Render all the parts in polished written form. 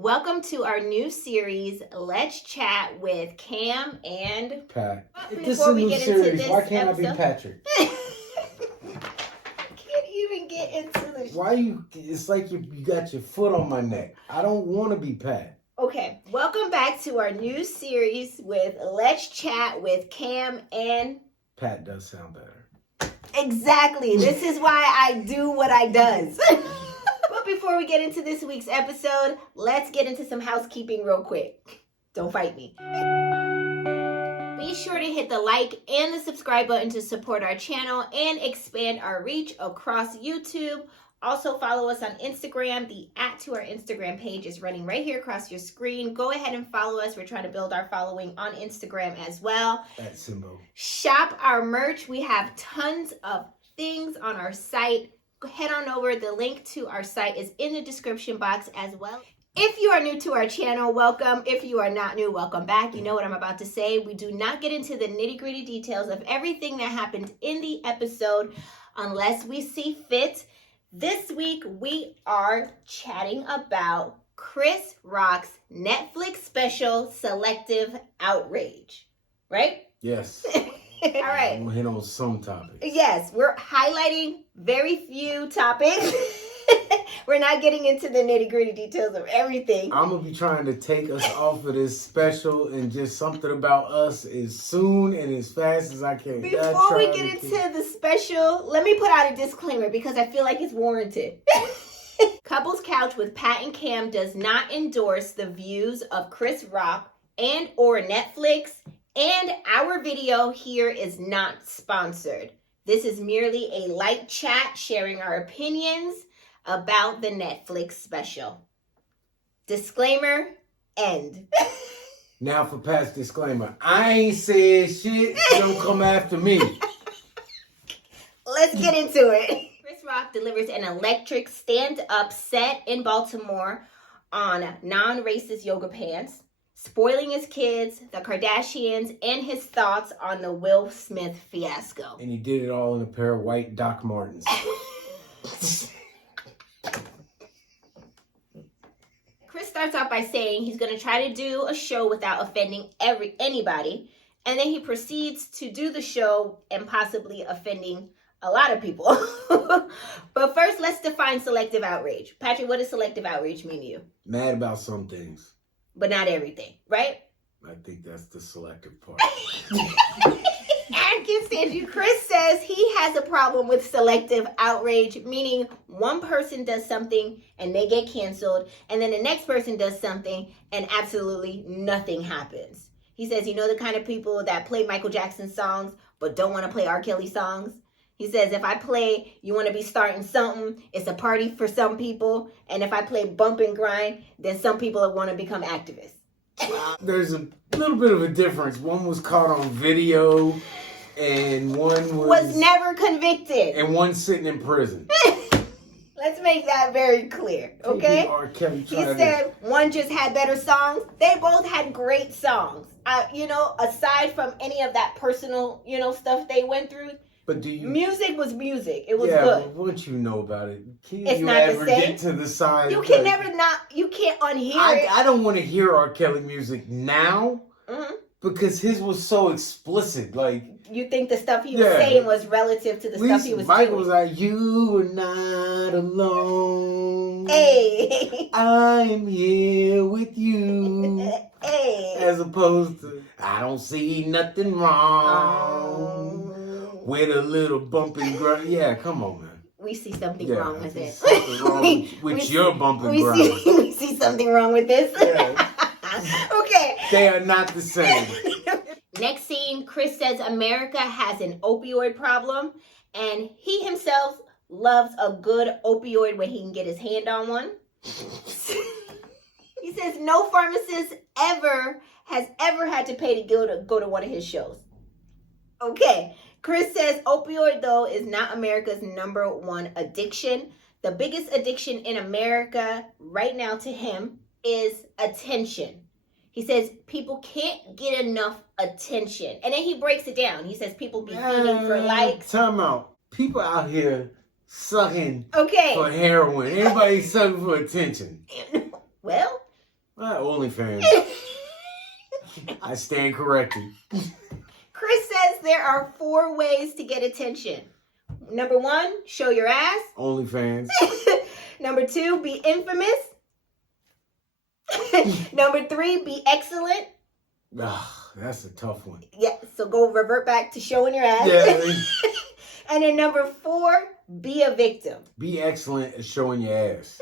Welcome to our new series, Let's Chat with Cam and Pat. Before This is a we new get into series. this Why can't episode- I be Patrick? Can't even get into the Why you? It's like you got your foot on my neck. I don't want to be Pat. Okay, welcome back to our new series with Let's Chat with Cam and Pat does sound better. Exactly. This is why I do what I does. But before we get into this week's episode, let's get into some housekeeping real quick. Don't fight me. Be sure to hit the like and the subscribe button to support our channel and expand our reach across YouTube. Also follow us on Instagram. The @ to our Instagram page is running right here across your screen. Go ahead and follow us. We're trying to build our following on Instagram as well. That symbol. Shop our merch. We have tons of things on our site. Head on over. The link to our site is in the description box as well. If you are new to our channel, welcome. If you are not new, welcome back. You know what I'm about to say. We do not get into the nitty-gritty details of everything that happened in the episode unless we see fit. This week, we are chatting about Chris Rock's Netflix special, Selective Outrage. Right? Yes. All right. I'm gonna hit on some topics. Yes, we're highlighting very few topics. We're not getting into the nitty-gritty details of everything. I'm gonna be trying to take us off of this special and just something about us as soon and as fast as I can. Before we get into the special, let me put out a disclaimer because I feel like it's warranted. Couples Couch with Pat and Cam does not endorse the views of Chris Rock and or Netflix, and our video here is not sponsored. This is merely a light chat sharing our opinions about the Netflix special. Disclaimer, end. Now for Pat's disclaimer. I ain't said shit. Don't come after me. Let's get into it. Chris Rock delivers an electric stand-up set in Baltimore on non-racist yoga pants, spoiling his kids, the Kardashians, and his thoughts on the Will Smith fiasco. And he did it all in a pair of white Doc Martens. Chris starts off by saying he's going to try to do a show without offending anybody, and then he proceeds to do the show and possibly offending a lot of people. But first, let's define selective outrage. Patrick, what does selective outrage mean to you? Mad about some things. But not everything, right? I think that's the selective part. Chris says he has a problem with selective outrage, meaning one person does something and they get canceled, and then the next person does something and absolutely nothing happens. He says, you know, the kind of people that play Michael Jackson songs but don't want to play R. Kelly songs? He says, if I play You Want to Be Starting Something, it's a party for some people. And if I play Bump and Grind, then some people want to become activists. There's a little bit of a difference. One was caught on video, and one was never convicted. And one sitting in prison. Let's make that very clear, okay? R. Kelly he said one just had better songs. They both had great songs. Aside from any of that personal, stuff they went through, but music was music. It was good. But what you know about it? It's not ever the same. Get to the side? You can never you can't unhear it. I don't want to hear R. Kelly music now because his was so explicit. Like, you think the stuff he was saying was relative to the stuff he was Mike doing. was like, you are not alone. Hey. I am here with you. Hey. As opposed to, I don't see nothing wrong. With a little bump and grind. Yeah, come on, man. We see something wrong with it. Something wrong with your bump and grind. We see something wrong with this. Yeah. Okay. They are not the same. Next scene, Chris says America has an opioid problem, and he himself loves a good opioid when he can get his hand on one. He says no pharmacist has ever had to pay to go to one of his shows. Okay. Chris says opioid, though, is not America's #1 addiction. The biggest addiction in America right now to him is attention. He says people can't get enough attention. And then he breaks it down. He says people be fiending for likes. Time out. People out here sucking Okay. for heroin. Everybody's sucking for attention. Well, OnlyFans. I stand corrected. Chris says there are 4 ways to get attention. Number 1, show your ass. OnlyFans. Number 2, be infamous. Number 3, be excellent. That's a tough one. Yeah, so go revert back to showing your ass. Yeah. And then number 4, be a victim. Be excellent at showing your ass.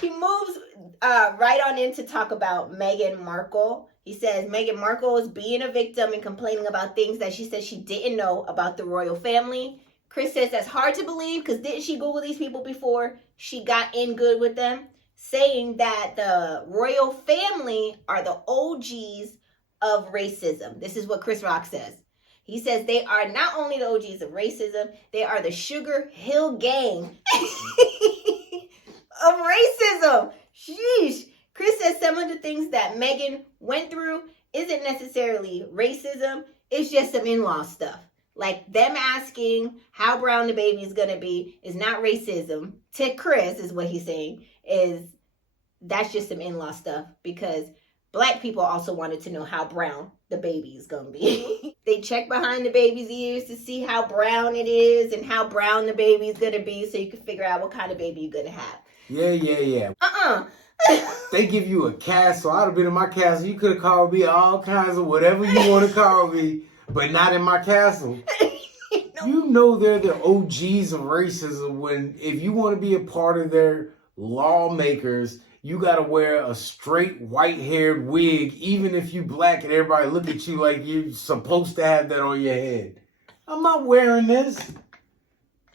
He moves right on in to talk about Meghan Markle. He says Meghan Markle is being a victim and complaining about things that she says she didn't know about the royal family. Chris says that's hard to believe because didn't she Google these people before she got in good with them? Saying that the royal family are the OGs of racism. This is what Chris Rock says. He says they are not only the OGs of racism, they are the Sugar Hill Gang of racism. Sheesh. Chris says some of the things that Meghan went through isn't necessarily racism. It's just some in-law stuff. Like them asking how brown the baby is going to be is not racism. To Chris is what he's saying. That's just some in-law stuff because Black people also wanted to know how brown the baby is going to be. They check behind the baby's ears to see how brown it is and how brown the baby is going to be so you can figure out what kind of baby you're going to have. Yeah. They give you a castle. I'd have been in my castle. You could have called me all kinds of whatever you want to call me, but not in my castle. You know they're the OGs of racism when if you want to be a part of their lawmakers, you got to wear a straight white-haired wig, even if you Black and everybody look at you like you're supposed to have that on your head. I'm not wearing this.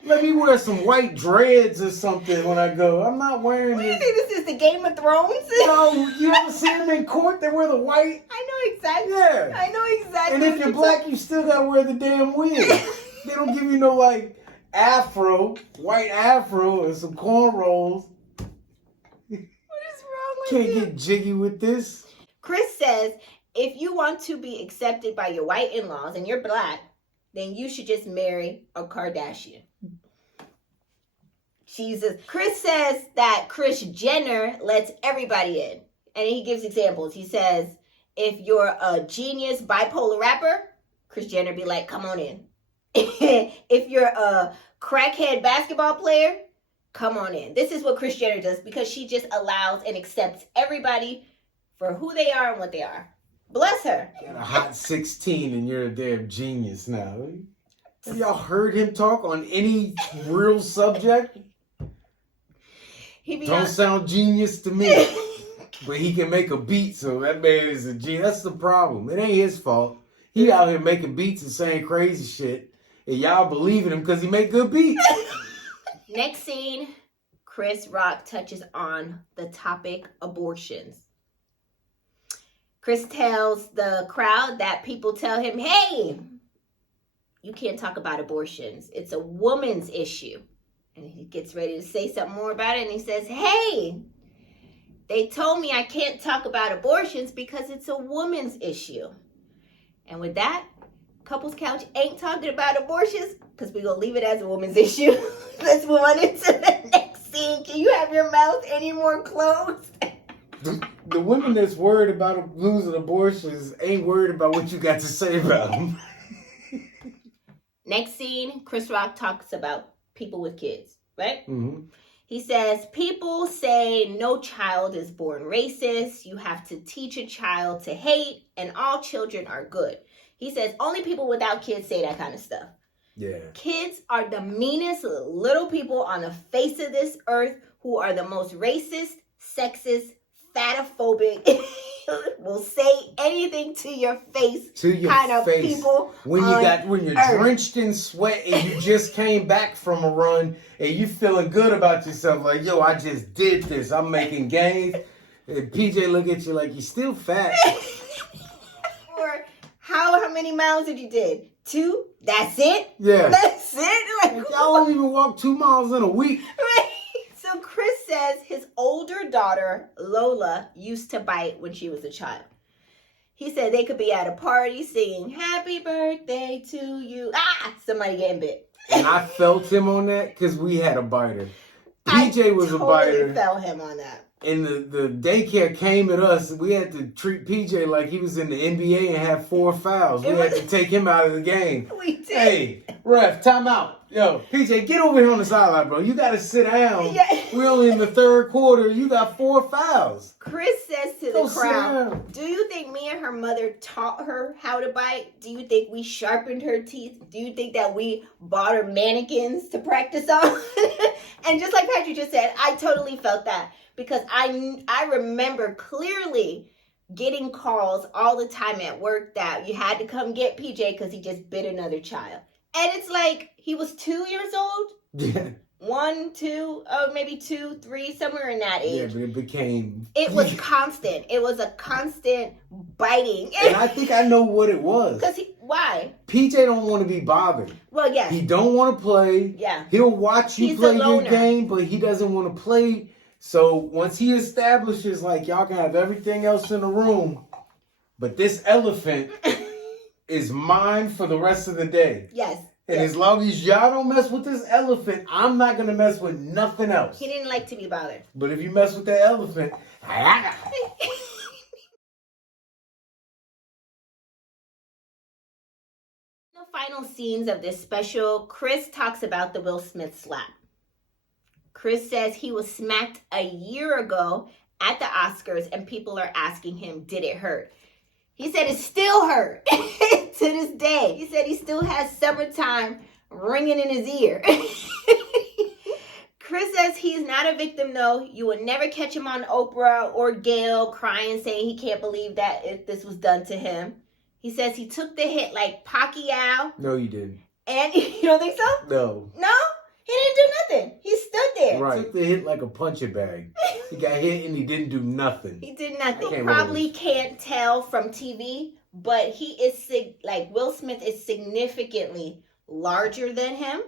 Let me wear some white dreads or something when I go. I'm not wearing What do you this. think this is, the Game of Thrones? No, you ever see them in court? They wear the white. I know exactly. Yeah. I know exactly. And if you're Black, you still got to wear the damn wig. They don't give you no, like, white afro, and some cornrows. What is wrong with Can't you? get jiggy with this. Chris says, if you want to be accepted by your white in-laws and you're Black, then you should just marry a Kardashian. Jesus. Chris says that Kris Jenner lets everybody in. And he gives examples. He says, if you're a genius bipolar rapper, Kris Jenner be like, come on in. If you're a crackhead basketball player, come on in. This is what Kris Jenner does because she just allows and accepts everybody for who they are and what they are. Bless her. Got a hot 16 and you're a damn genius now. Have y'all heard him talk on any real subject? Don't sound genius to me. But he can make a beat, so that man is a genius. That's the problem. It ain't his fault. He out here making beats and saying crazy shit. And y'all believe in him because he make good beats. Next scene, Chris Rock touches on the topic abortions. Chris tells the crowd that people tell him, hey, you can't talk about abortions. It's a woman's issue. And he gets ready to say something more about it. And he says, hey, they told me I can't talk about abortions because it's a woman's issue. And with that, Couples Couch ain't talking about abortions because we're going to leave it as a woman's issue. Let's move on into the next scene. Can you have your mouth any more closed? The women that's worried about losing abortions ain't worried about what you got to say about them. Next scene, Chris Rock talks about people with kids, right? Mm-hmm. He says, people say no child is born racist. You have to teach a child to hate, and all children are good. He says only people without kids say that kind of stuff. Yeah. Kids are the meanest little people on the face of this earth who are the most racist, sexist, fatophobic, will say anything to your face kind of people. When you're drenched in sweat and you just came back from a run and you feeling good about yourself, like, yo, I just did this. I'm making gains. And PJ look at you like you're still fat. Or how many miles did you did? 2? That's it? Yeah. That's it? Like, y'all don't even walk 2 miles in a week. So Chris says his older daughter, Lola, used to bite when she was a child. He said they could be at a party singing, happy birthday to you. Somebody getting bit. And I felt him on that because we had a biter. PJ was a biter. I totally felt him on that. and the daycare came at us. We had to treat PJ like he was in the NBA and have 4 fouls. We had to take him out of the game. We did. Hey, ref, time out. Yo, PJ, get over here on the sideline, bro. You got to sit down. Yeah. We're only in the 3rd quarter. You got 4 fouls. Chris says to Go the sit crowd, down. do you think me and her mother taught her how to bite? Do you think we sharpened her teeth? Do you think that we bought her mannequins to practice on? And just like Patrick just said, I totally felt that because I remember clearly getting calls all the time at work that you had to come get PJ because he just bit another child. And it's like he was 2 years old. Yeah. 1, 2, maybe 2, 3, somewhere in that age. Yeah, but it became... It was constant. It was a constant biting. And I think I know what it was. Why? PJ don't want to be bothered. Well, yes. He don't want to play. Yeah. He'll watch you He's play a your loner. game, but he doesn't want to play. So once he establishes, like, y'all can have everything else in the room, but this elephant is mine for the rest of the day. Yes. And as long as y'all don't mess with this elephant, I'm not going to mess with nothing else. He didn't like to be bothered. But if you mess with that elephant... The final scenes of this special, Chris talks about the Will Smith slap. Chris says he was smacked a year ago at the Oscars and people are asking him, did it hurt? He said it still hurt to this day. He said he still has Summertime ringing in his ear. Chris says he's not a victim, though. You would never catch him on Oprah or Gail crying, saying he can't believe that this was done to him. He says he took the hit like Pacquiao. No, you didn't. And you don't think so? No. No? He didn't do nothing. He stood there. Right. Took the hit like a punching bag. He got hit and he didn't do nothing. He did nothing. You probably can't tell from TV, but he is Will Smith is significantly larger than him.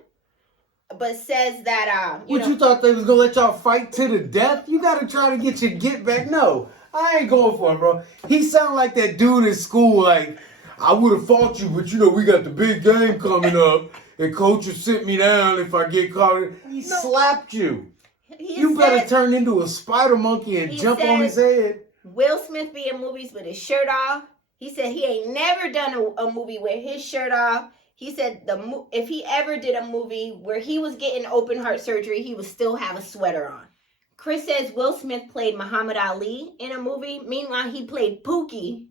But says that you thought they was gonna let y'all fight to the death? You gotta try to get your get back. No, I ain't going for it, bro. He sound like that dude in school. Like, I would have fought you, but we got the big game coming up. And coach will sit me down if I get caught. He slapped you. You better turn into a spider monkey and jump on his head. Will Smith be in movies with his shirt off. He said he ain't never done a movie with his shirt off. He said if he ever did a movie where he was getting open heart surgery, he would still have a sweater on. Chris says Will Smith played Muhammad Ali in a movie. Meanwhile, he played Pookie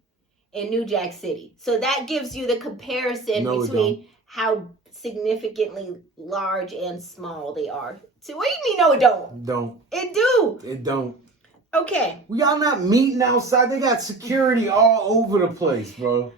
in New Jack City. So that gives you the comparison between how significantly large and small they are. So what do you mean, no, it don't? Don't. It do. It don't. Okay. Y'all not meeting outside? They got security all over the place, bro.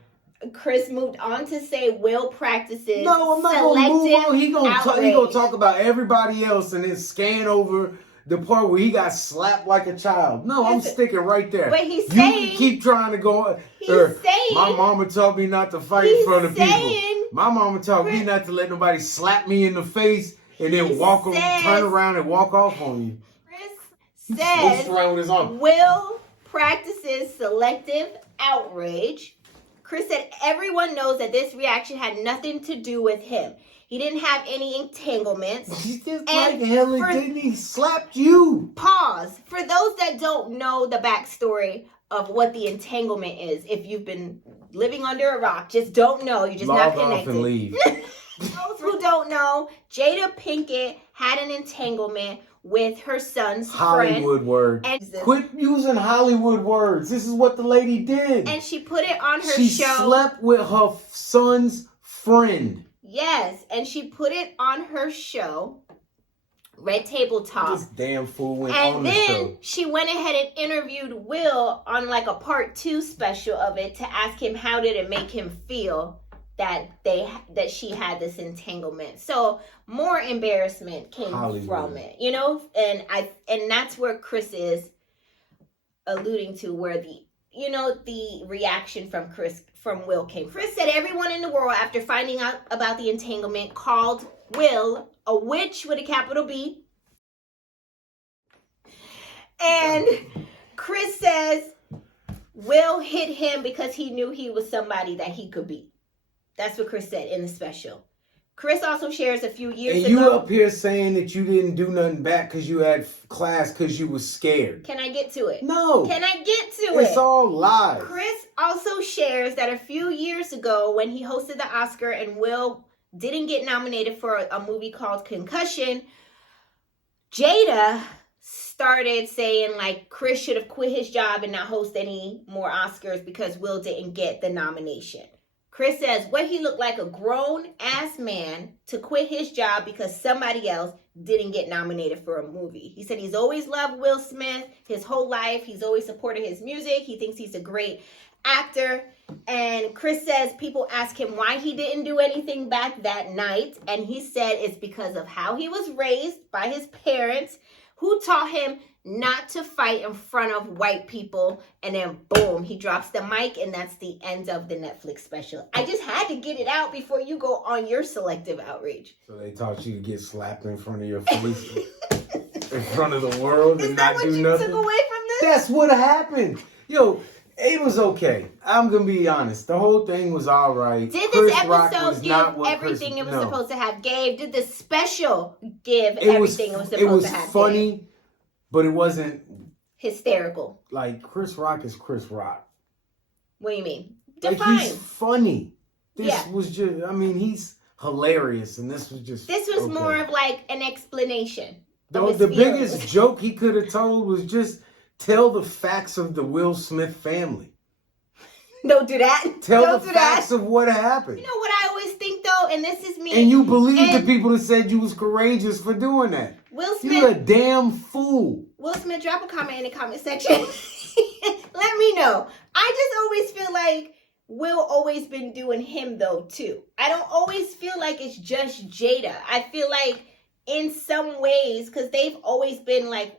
Chris moved on to say Will practices. No, I'm not gonna move on. He gonna talk about everybody else and then scan over the part where he got slapped like a child. No, I'm sticking right there. But he's saying... You can keep trying to go... He's saying... My mama taught me not to fight in front of people. My mama taught me not to let nobody slap me in the face and then turn around and walk off on you. Chris says Will practices selective outrage. Chris said everyone knows that this reaction had nothing to do with him. He didn't have any entanglements. He just like hell didn't he slapped you. Pause. For those that don't know the backstory of what the entanglement is, if you've been living under a rock, just don't know. You're just not connected. Off and leave. Those who don't know, Jada Pinkett had an entanglement with her son's Hollywood friend. word. Quit using Hollywood words. This is what the lady did. And she put it on her show. She slept with her son's friend. Yes, and she put it on her show, Red Table Talk. This damn fool went on the show. And then she went ahead and interviewed Will on like a part 2 special of it to ask him how did it make him feel that she had this entanglement. So more embarrassment came from it, and that's where Chris is alluding to, where the reaction from Will came. Chris said everyone in the world, after finding out about the entanglement, called Will a witch with a capital B. And Chris says Will hit him because he knew he was somebody that he could beat. That's what Chris said in the special. Chris also shares a few years and ago. you up here saying that you didn't do nothing back because you had class because you was scared. Can I get to it? No. Can I get to it? It's all lies. Chris also shares that a few years ago when he hosted the Oscar and Will didn't get nominated for a movie called Concussion, Jada started saying like Chris should have quit his job and not host any more Oscars because Will didn't get the nomination. Chris says what he looked like a grown ass man to quit his job because somebody else didn't get nominated for a movie. He said he's always loved Will Smith his whole life. He's always supported his music. He thinks he's a great actor. And Chris says people ask him why he didn't do anything back that night. And he said it's because of how he was raised by his parents who taught him not to fight in front of white people. And then boom, he drops the mic and that's the end of the Netflix special. I just had to get it out before you go on your selective outrage. So they taught you to get slapped in front of your face, in front of the world, and not do nothing? Is that what you took away from this? That's what happened. Yo, it was okay. I'm going to be honest. The whole thing was all right. Did this episode give everything it was supposed to have? Did the special give everything it was supposed to have? It was funny, but it wasn't hysterical. Like, Chris Rock is Chris Rock. What do you mean? Define. Like, he's funny. This was just, I mean, he's hilarious, and this was just This was more of like an explanation. The biggest joke he could have told was just tell the facts of the Will Smith family. Don't do that. Tell the facts of what happened. You know what I always think though, and this is me. And you believe the people that said you was courageous for doing that. Will Smith, you're a damn fool. Will Smith, drop a comment in the comment section. Let me know. I just always feel like Will always been doing him though too. I don't always feel like it's just Jada. I feel like in some ways, because they've always been like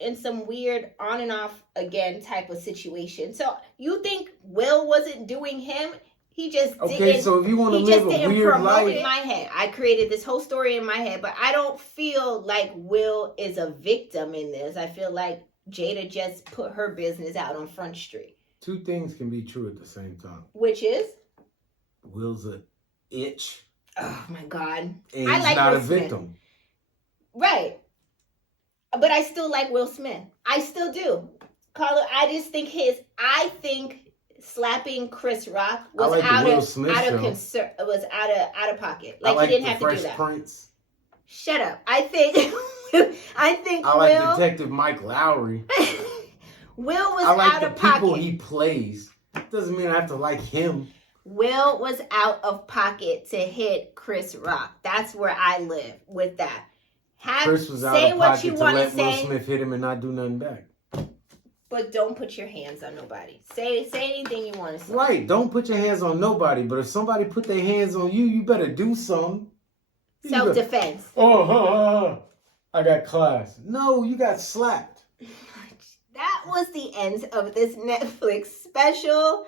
in some weird on and off again type of situation. So you think Will wasn't doing him? He just didn't. Okay, so if you want to live a weird life, in my head, I created this whole story in my head, but I don't feel like Will is a victim in this. I feel like Jada just put her business out on Front Street. Two things can be true at the same time. Which is? Will's a itch. Oh my God. And he's not a victim. Right. But I still like Will Smith. I still do. Carla, I think slapping Chris Rock was out of pocket. Like he didn't have to do that. Prince. Shut up. I think I like Detective Mike Lowry. Will was out of pocket. I like the people he plays. Doesn't mean I have to like him. Will was out of pocket to hit Chris Rock. That's where I live with that. Chris was out of pocket to let Will Smith hit him and not do nothing back. But don't put your hands on nobody. Say anything you want to say. Right. Don't put your hands on nobody. But if somebody put their hands on you, you better do something. Self-defense. I got class. No, you got slapped. That was the end of this Netflix special.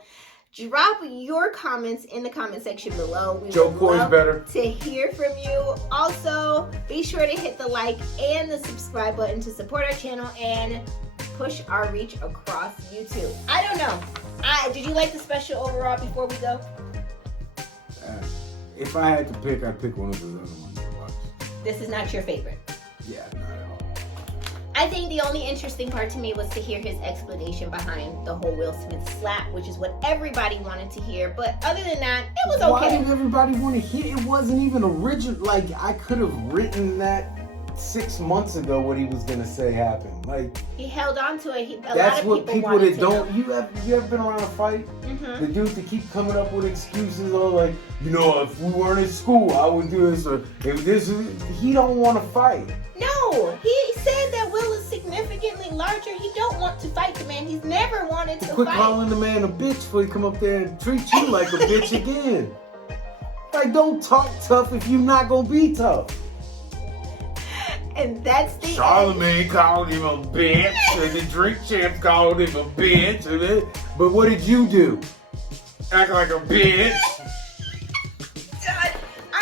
Drop your comments in the comment section below. We Joe Coy's better. To hear from you. Also, be sure to hit the like and the subscribe button to support our channel and push our reach across YouTube. I don't know. Did you like the special overall before we go? If I had to pick, I'd pick one of the other ones to watch. This is not your favorite? Yeah, not at all. I think the only interesting part to me was to hear his explanation behind the whole Will Smith slap, which is what everybody wanted to hear. But other than that, it was okay. Why did everybody want to hear? It wasn't even original. Like, I could have written that 6 months ago what he was going to say happened. Like, he held on to it. That's what people that don't... You ever been around a fight? Mm-hmm. The dudes that keep coming up with excuses or like, if we weren't in school, I would do this. Or if this is... He don't want to fight. No, he said that Will is significantly larger. He don't want to fight the man. He's never wanted to Quit fight. calling the man a bitch before he come up there and treat you like a bitch again. Like, don't talk tough if you're not going to be tough. And that's the Charlamagne called him a bitch, and the Drink Champs called him a bitch. But what did you do? Act like a bitch. All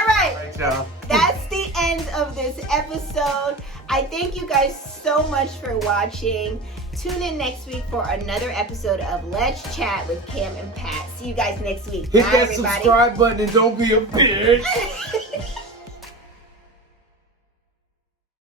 right. Right, y'all. That's the end of this episode. I thank you guys so much for watching. Tune in next week for another episode of Let's Chat with Cam and Pat. See you guys next week. Hit Bye, that everybody. subscribe button and don't be a bitch.